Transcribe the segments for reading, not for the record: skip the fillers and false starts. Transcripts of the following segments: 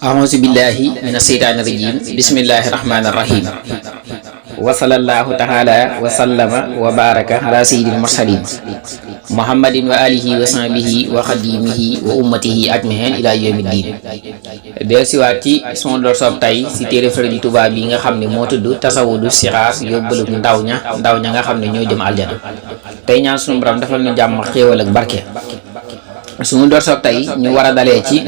أعوذ بالله من الشيطان الرجيم بسم الله الرحمن الرحيم وصلى الله تعالى وسلم وبارك على سيد المرسلين محمد وآله وصحبه وخديمه وأمته أجمعين إلى يوم الدين. dellusiwaat ci son door soob tey si téere Sëriñ Tuubaa bi nga xam ne moo tudd tasawudu sixaar yóbbalu ndaw ña nga xam ne ñoo jëm aljana. tey ñaan sunu borom defal ñu jàmm xéewal ak barke. suñu door soob tey ñu war a dalee ci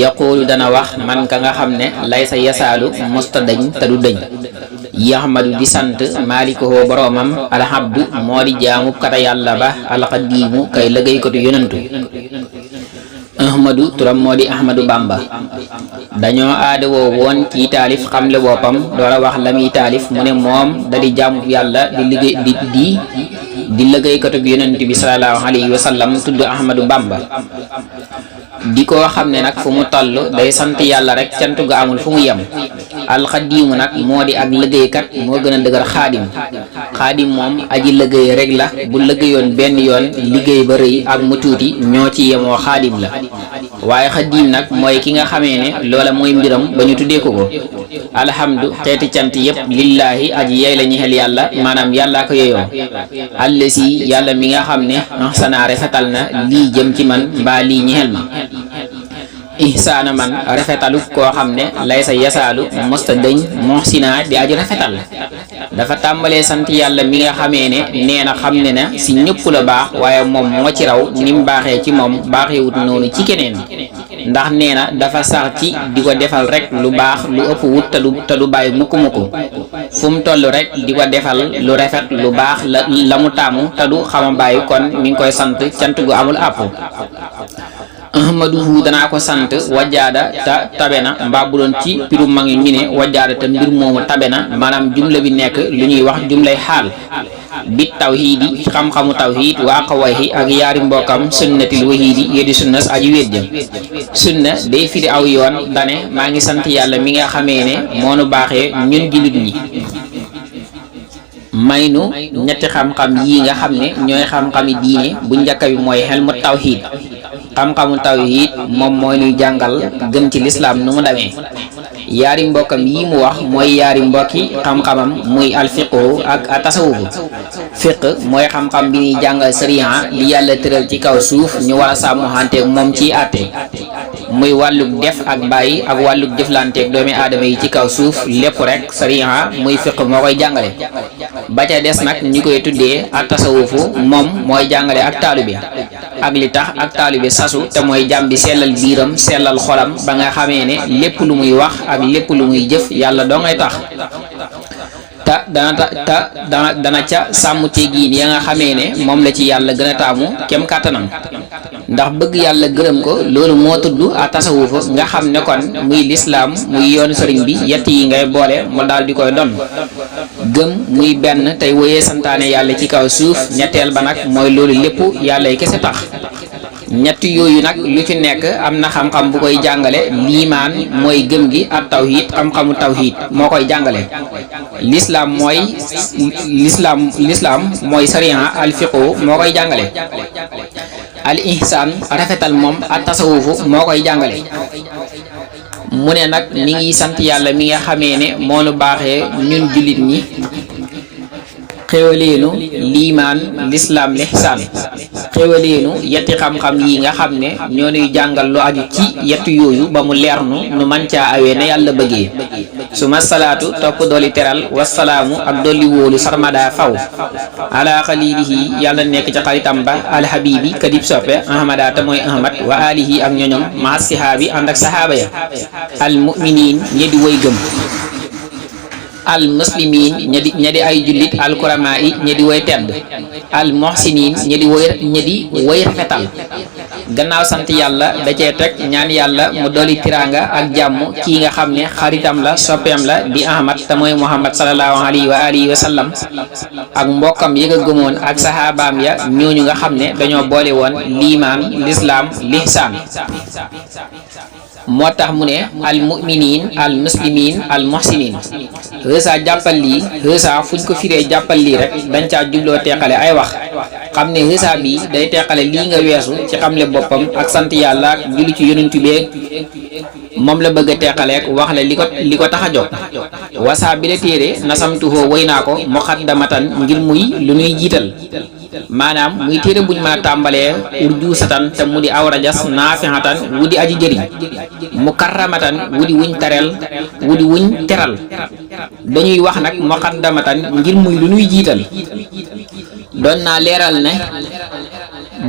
yaquulu dana wax man ka nga xam ne lay sa yasaalu mosta dañ te du dëñ yaxmadu di sant maalikoo boroomam alhabdu moo di jaamu kata yàlla ba alxadiimu kay liggéeykatu yonantu ahmadu turam moo di ahmadu bamba dañoo aadawoo woon kii taalif xamle boppam door a wax la muy taalif mu ne moom da di jaamu yàlla di liggéeykatu yonent bi sallallahu alayhi wa sallam tudd ahmadu bamba di ko xam ne nag fu mu toll day sant yàlla rek cant gu amul fu mu yem. alxadiimu nag moo di ak liggéeykat moo gën a dëgër xaadim moom aji liggéey rek la bu liggéeyoon benn yoon liggéey ba rëy ak mu tuuti ñoo ci yemoo xaadim la waaye xadiim nag mooy ki nga xamee ne loola mooy mbiram ba ñu tuddee ko alhamdu xeeti cant yépp lillaahi aji yey la ñexel yàlla maanaam yàllaa ko yeyoo allasi yàlla mi nga xam ne sanaa rafetal na lii jëm ci man mbaa lii ñexel ma ihsaana man rafetalu koo xam ne lay sa yasaalu mosta dëñ muhsina di aji rafetal dafa tàmbalee sant yàlla mi nga xamee ne nee na xam ne na si ñëpp la baax waaye moom moo ci raw ni mu baaxee ci moom baaxewut noonu ci keneen ndax nee na dafa sax ci di ko defal rek lu baax lu ëpp wut te du bàyyi mukk fu mu toll rek di ko defal lu rafet lu baax la mu taamu te du xama bàyyi kon mi ngi koy sant cant gu amul àpp ahmaduhu danaa ko sant wajjaada te tabe na mbaa bu doon ci piru mag yi ñu ne wajjaada te mbir moomu tabe na maanaam jumla bi nekk lu ñuy wax jumlay xaal bi tawhiidi xam-xamu tawhiid wa aqawayhi ak yaari mbokkam sunnatil wahiidi yedi sunnas aji wéet ja sunna day firi aw yoon dane maa ngi sant yàlla mi nga xamee ne moonu baaxee ñun jullit ñi may nu ñetti xam-xam yii nga xam ne ñooy xam-xami diine bu njëkk bi mooy xelmu tawhiid xam-xamu tawhiid moom mooy nuy jàngal gëm ci lislaam nu mu demee yaari mbokkam yi mu wax mooy yaari mbokki xam-xamam muy alfiqhu ak atasawufu fiq mooy xam-xam bi ñuy jàngal sariya li yàlla tëral ci kaw suuf ñu war a sàmmoxanteeg moom ciy àtte muy wàllug def ak bàyyi ak wàllug jëflanteeg doomi aadama yi ci kaw suuf lépp rek sariya muy fiq moo koy jàngale ba ca des nag ñu koy tuddee atasawufu moom mooy jàngale ak taalibe ak li tax ak taalibe sasu te mooy jàmm bi sellal biiram sellal xolam ba nga xamee ne lépp lu muy wax ak lépp lu muy jëf yàlla doo ngay tax te dana ca sàmm tegiin ya nga xamee ne moom la ci yàlla gën a taamu kem kàttanam ndax bëgg yàlla gërëm ko loolu moo tudd a tasawufa nga xam ne kon muy lislaam muy yoonu sëriñ bi yett yi ngay boole mu daal di koy don gëm muy benn tey woyee santaane yàlla ci kaw suuf ñetteel ba nag mooy loolu lépp yàlla yi kese tax ñett yooyu nag lu ci nekk am na xam-xam bu koy jàngale liimaan mooy gëm gi ak tawhid xam-xamu tawhid moo koy jàngale lislaam mooy sariya al fiqhu moo koy jàngale al ihsaan rafetal moom ak tasawufu moo koy jàngale mu ne nag mi ngi sant yàlla mi nga xamee ne moo nu baaxee ñun jullit ñi xéwaleenu liimaan lislaam lihsaan xéwaleenu yetti xam-xam yi nga xam ne ñoo nuy jàngal lu aju ci yetti yooyu ba mu leer nu man caa awee na yàlla bëggee suma salaatu topp dolli teral wasalaamu ak dolli wóolu sarmada faw ala xalilihi yàlla nekk ca xaritam ba alhabibi kadib soppe ahmada te mooy ahmad wa alihi ak ñoñom ma sihaabi ànd ak sahaaba ya al muminin ñi di woy gëm al muslimin ña di ay jullit al kurama yi ña di woy tedd al muhsinin ña di woy rafetal gannaaw sant yàlla da cee teg ñaan yàlla mu dolli tiraanga ak jàmm kii nga xam ne xaritam la soppeem la di ahmad te mooy muhammad sallallahu alayhi wa alihi wa sallam ak mbokkam yi nga gëmoon ak sahabaam ya ñooñu nga xam ne dañoo boole woon liimaan lislaam lihsaan moo tax mu ne al muminin al muslimin al muhsinin xësa jàppal lii xësa fuñ ko firee jàppal lii rek dañ caa jubloo teqale ay wax xam ne xisaab bi day teqale lii nga weesu ci xamle boppam ak sant yàlla ak julli ci yonentu beeg moom la bëgg a teqaleek wax la li ko tax a jóg. wasaa bi la téere nasamtuhoo woy naa ko muqaddamatan ngir muy lu nuy jiital maanaam muy téere buñ mën a tàmbalee urjuusatan te mu di aw rajas naafixatan wu di aji jëriñ mukarramatan wu di wuñ tareel wu di wuñ teral dañuy wax nag muqaddamatan ngir muy lu nuy jiital. doon naa leeral ne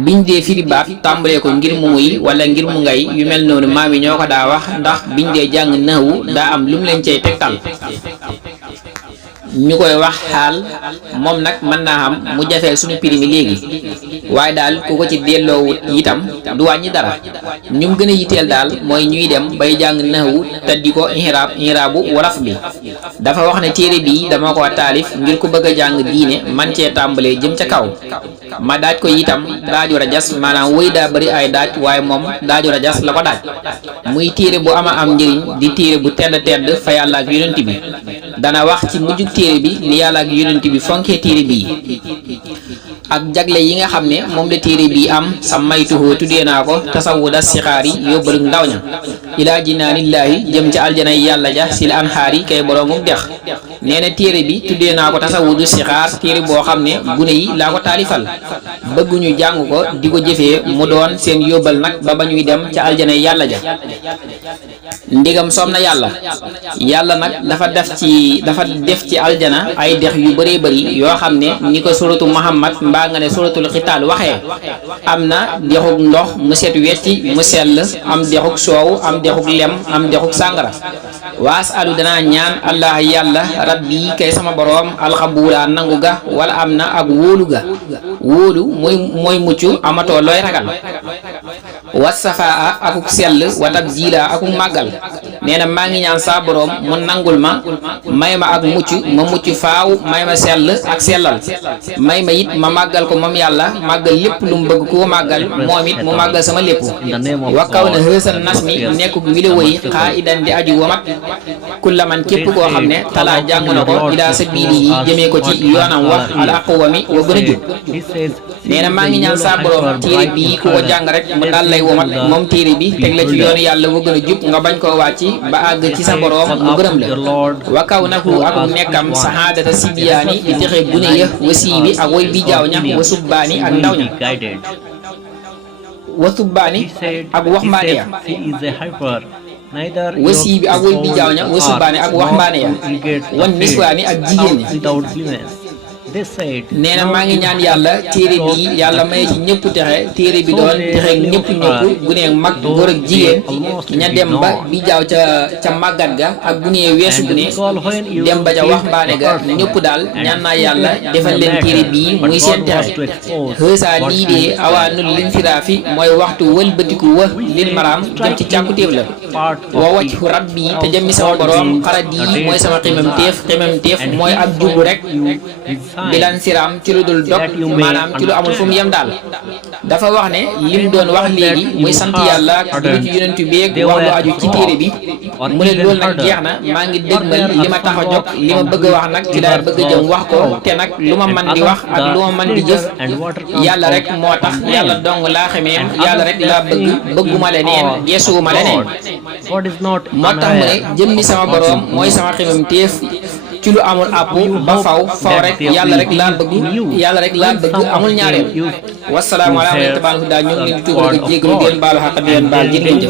biñ dee firi baat tàmbalee ko ngir mu muy wala ngir mu ngay yu mel noonu maam yi ñoo ko daa wax ndax biñ dee jàng naxwu daa am lu mu leen cay tegtal ñu koy wax xaal moom nag mën naa xam mu jafeel suñu primi léegi waaye daal ku ko ci delloowut itam du wàññi dara ñum gën a yitteel daal mooy ñuy dem bay jàng naxwu te di ko inraabu wolof bi. dafa wax ne téere bii dama ko taalif ngir ku bëgg a jàng diine man cee tàmbalee jëm ca kaw ma daaj ko itam daaju rajas maanaam woy daa bëri ay daaj waaye moom daaju rajas la ko daaj muy téere bu ama am njëriñ di téere bu tedd fa yàlla ak yonent bi. dana wax ci mujjug téere bi ni yàlla ak yonent bi fonkee téere bii ak jagle yi nga xam ne moom la téere bii am sa maytuhoo tuddee naa ko tasawuda sixaar yi yóbbalug ndaw ña ilaa jinaanillaahi jëm ci aljana yi yàlla ja sil anxaar yi kay boroomum dex. nee na téere bi tuddee naa ko tasawudu sixaar téere boo xam ne gune yi laa ko taalifal bëgguñu jàng ko di ko jëfee mu doon seen yóbbal nag ba ñuy dem ca aljana yi yàlla ja. ndigam soom na yàlla nag dafa def ci aljana ay dex yu bëree bëri yoo xam ne ni ko suratu Muhammad mbaa nga ne suratul xitaal waxee am na dexuk ndox mu set wecci mu sell am dexuk soow am dexuk lem am dexuk sàngara. waas alu danaa ñaan allah yàlla rabbi kay sama boroom alxabuula nangu ga wala am na ak wóolu ga wóolu mooy mucc amatoo looy ragal wasafaa akuk sell wa tabjila akuk màggal. nee na maa ngi ñaan saa boroom mu nangul ma may ma ak mucc ma mucc faaw may ma sell ak sellal may ma it ma màggal ko moom yàlla màggal lépp lu mu bëgg koo màggal moom it mu màggal sama lépp. wa kaw na xësal nas mi nekkuk wile woy xaa idan di aju womat kulla man képp koo xam ne talaa jàng na ko ilaa sabiili yi jëmee ko ci yoonam wax al aqwami wa gën a jub. nee na maa ngi ñaan saa boroom téere bii ku ko jàng rek mu daal lay womat moom téere bi teg la ci yoonu yàlla wa gën a jub nga bañ koo wàcc ba àgg ci sa boroom mu gërëm la. wa kaw naku ak nekkam saxaadata sibiyaani di texe gune ya wa siibi ak woy bi jaaw ña wa subbaani ak ndaw ña wa subbaani ak waxmbaane ya wasi bi ak woy bi jaaw ña wa subbaani ak waxmbaane ya wan niswaani ak jigéen ñi. nee na maa ngi ñaan yàlla téere bi yàlla may ci ñëpp texe téere bi doon texe ñëpp gune mag góor ak jigéen ña dem ba bi jaaw ca màggat ga ak gune weesu gune dem ba ca waxmbaane ga ñëpp daal ñaan naa yàlla defal leen téere bii muy seen texe. xësa lii dee awaa nul lin firaafi mooy waxtu wëlbatiku wa lin maraam jëm ci càkkutéef la wa wacc rabbi te jëmmi sama boroom xarat yi mooy sama ximamteef mooy ak jublu rek bilan siram ci lu dul dog maanaam ci lu amul fu mu yem daal. dafa wax ne lim doon wax léegi muy sant yàlla ak lu ci yonentu beeg wax lu aju ci téere bi mu ne loolu nag jeex na maa ngi dégmal li ma tax a jóg li ma bëgg a wax nag ci laa bëgg a jëm wax ko te nag lu ma man di wax ak lu ma man di jëf yàlla rek moo tax yàlla dong laa xamee yàlla rek laa bëgguma leneen geesuwuma leneen. moo tax mu ne jëmmi sama boroom mooy sama ximamteef ci lu amul àpp ba faw rek yàlla rek laa bëgg amul ñaareel. wassalaamu aleykum wa rahmatullaahi wa barakaatuh. ñu ngi leen di tuub rek jéggalu di leen baalu xaq di leen baal jërëjëf.